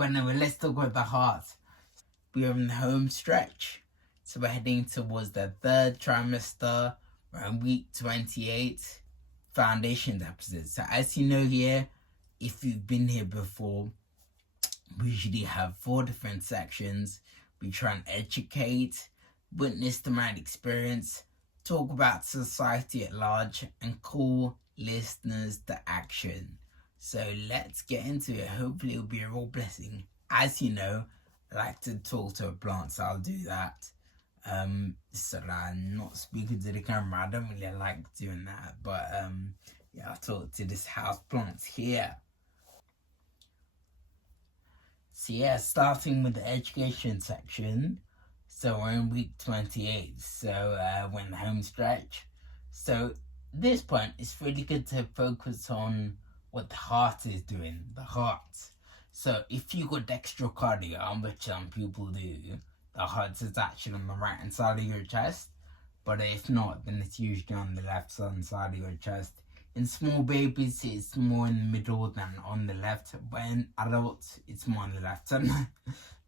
But anyway, let's talk about the heart. We're in the home stretch. So we're heading towards the third trimester. We're on week 28, foundation deficit. So as you know here, if you've been here before, we usually have 4 different sections. We try and educate, witness the right experience, talk about society at large, and call listeners to action. So let's get into it. Hopefully it'll be a real blessing. As you know, I like to talk to a plant, so I'll do that. So that I'm not speaking to the camera. I don't really like doing that, but yeah, I'll talk to this house plants here. So yeah, starting with the education section. So we're in week 28, so we're in the home stretch. So this point, it's really good to focus on what the heart is doing, the heart. So if you got dextrocardia, which some people do, the heart is actually on the right hand side of your chest. But if not, then it's usually on the left side of your chest. In small babies, it's more in the middle than on the left. But in adults, it's more on the left than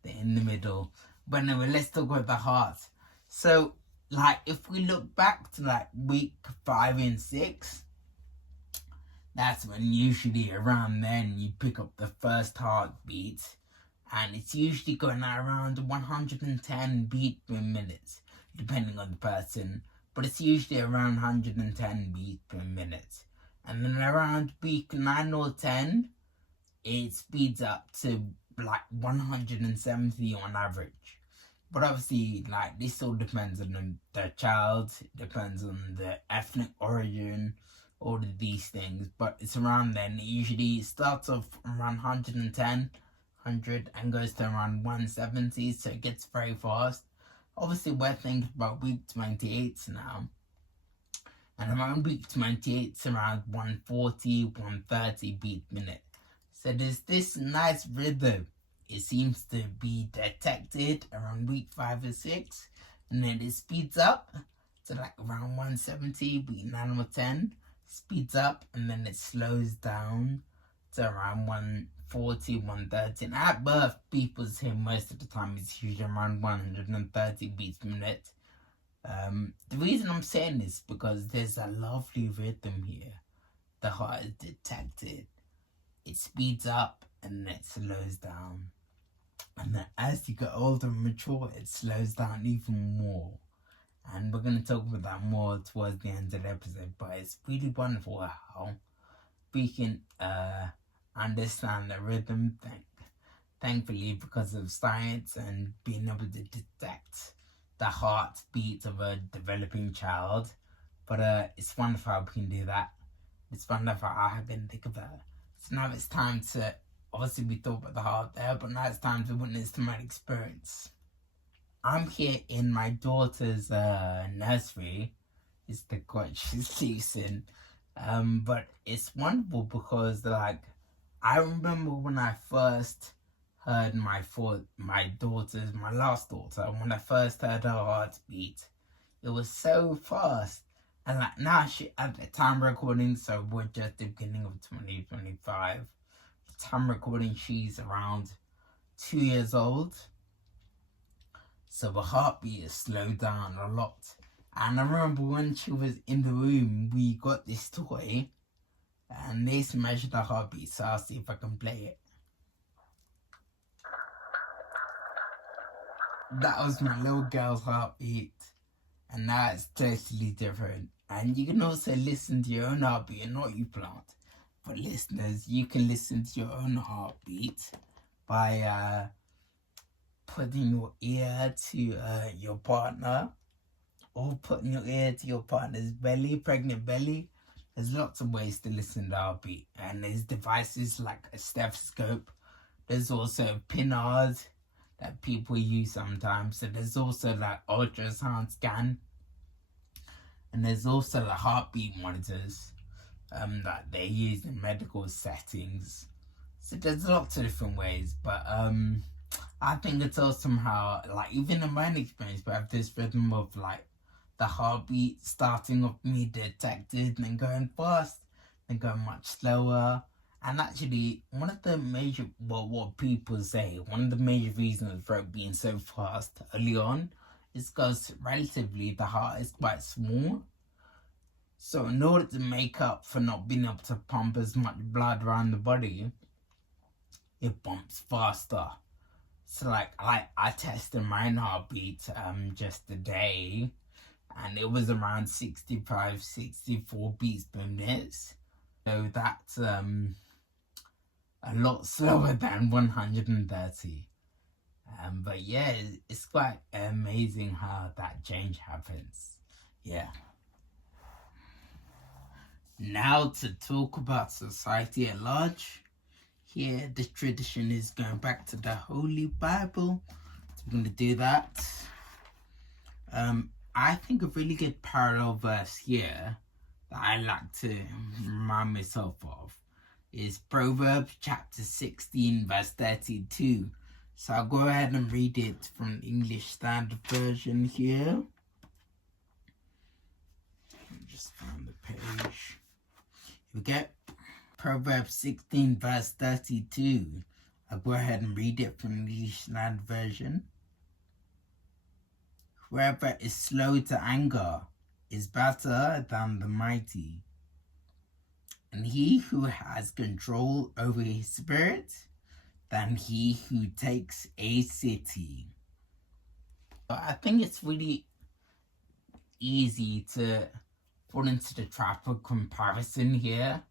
in the middle. But anyway, let's talk about the heart. So, like, if we look back to, like, week 5 and 6, that's when usually around then you pick up the first heartbeat. And it's usually going at around 110 beats per minute, depending on the person. But it's usually around 110 beats per minute. And then around week 9 or 10, it speeds up to like 170 on average. But obviously, like, this all depends on the child, it depends on the ethnic origin, all of these things. But it's around then. It usually starts off around 110, 100 and goes to around 170, so it gets very fast. Obviously, we're thinking about week 28 now. And around week 28, it's around 140, 130 beats per minute. So there's this nice rhythm. It seems to be detected around week 5 or 6. And then it speeds up to like around 170, week 9 or 10. Speeds up and then it slows down to around 140, 130. And at birth, people say most of the time it's usually around 130 beats per minute. The reason I'm saying this is because there's a lovely rhythm here. The heart is detected. It speeds up and then it slows down. And then as you get older and mature, it slows down even more. And we're going to talk about that more towards the end of the episode. But it's really wonderful how we can understand the rhythm thankfully because of science and being able to detect the heartbeat of a developing child. But it's wonderful how we can do that. It's wonderful how I can think of that. So now it's time to, obviously we talked about the heart there, but now it's time to witness the my experience. I'm here in my daughter's nursery. It's the coach she sleeps in. But it's wonderful because, like, I remember when I first heard my last daughter, when I first heard her heartbeat, it was so fast. And like now, she at the time recording, so we're just the beginning of 2025. The time recording, she's around 2 years old. So the heartbeat is slowed down a lot. And I remember when she was in the room, we got this toy, and this measured the heartbeat. So I'll see if I can play it. That was my little girl's heartbeat, and now it's totally different. And you can also listen to your own heartbeat, and not you plant. For listeners, you can listen to your own heartbeat by putting your ear to your partner, or putting your ear to your partner's belly, pregnant belly. There's lots of ways to listen to heartbeat, and there's devices like a stethoscope. There's also pinards that people use sometimes. So there's also like ultrasound scan, and there's also the heartbeat monitors that they use in medical settings. So there's lots of different ways, but I think it's awesome how, like, even in my experience, we have this rhythm of like the heartbeat starting off me detected and then going fast, then going much slower, And actually, one of the major, well, what people say, one of the major reasons for it being so fast early on is because relatively the heart is quite small. So in order to make up for not being able to pump as much blood around the body, it pumps faster. So like I tested my heartbeat just today, and it was around 65, 64 beats per minute. So that's a lot slower than 130. But yeah, it's quite amazing how that change happens. Yeah. Now to talk about society at large. Here, the tradition is going back to the Holy Bible. So we're going to do that. I think a really good parallel verse here that I like to remind myself of is Proverbs chapter 16 verse 32. So I'll go ahead and read it from the English Standard Version here. Just find the page. Here we go. Proverbs 16 verse 32. I'll go ahead and read it from the English Standard Version. Whoever is slow to anger is better than the mighty, and he who has control over his spirit than he who takes a city. I think it's really easy to fall into the trap of comparison here,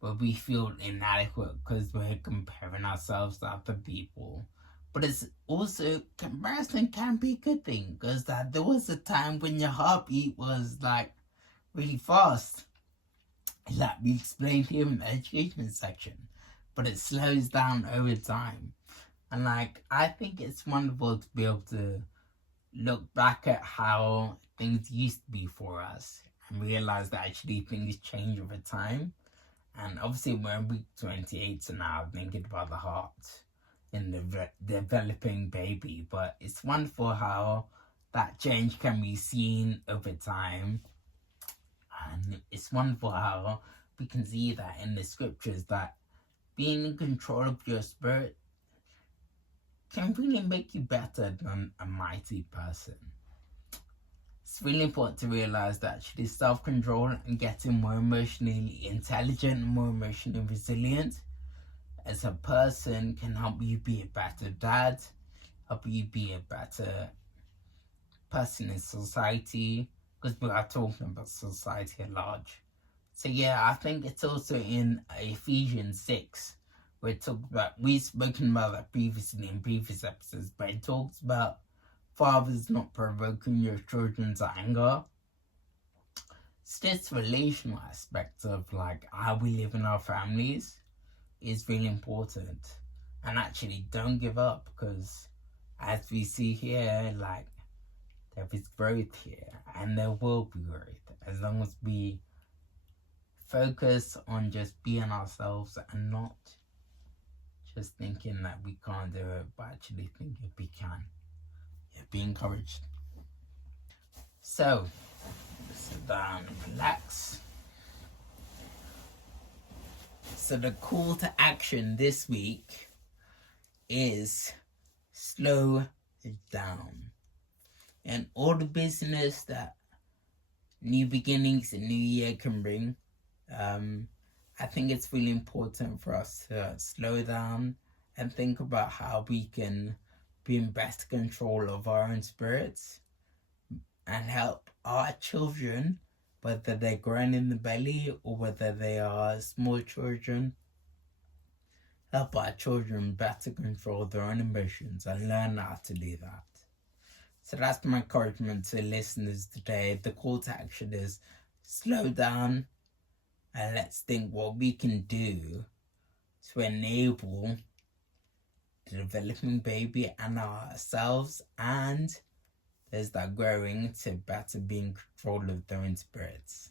where we feel inadequate because we're comparing ourselves to other people. But it's also, comparison can be a good thing, because there was a time when your heartbeat was like really fast, like we explained here in the education section, but it slows down over time. And like, I think it's wonderful to be able to look back at how things used to be for us and realize that actually things change over time. And obviously we're in week 28, so now thinking about the heart in the developing baby, but it's wonderful how that change can be seen over time. And it's wonderful how we can see that in the scriptures, that being in control of your spirit can really make you better than a mighty person. It's really important to realize that actually self-control and getting more emotionally intelligent and more emotionally resilient as a person can help you be a better dad, help you be a better person in society, because we are talking about society at large. So yeah, I think it's also in Ephesians 6, where it talks about, we've spoken about that previously in previous episodes, but it talks about fathers not provoking your children to anger. It's this relational aspect of like how we live in our families is really important. And actually don't give up, because as we see here, like there is growth here and there will be growth as long as we focus on just being ourselves and not just thinking that we can't do it, but actually thinking we can. Yeah, be encouraged. So sit down and relax. So the call to action this week is slow down. And all the business that new beginnings and new year can bring, I think it's really important for us to slow down and think about how we can be in best control of our own spirits and help our children, whether they're growing in the belly or whether they are small children, help our children better control their own emotions and learn how to do that. So that's my encouragement to listeners today. The call to action is slow down and let's think what we can do to enable the developing baby and ourselves and those that are growing to better be in control of their own spirits.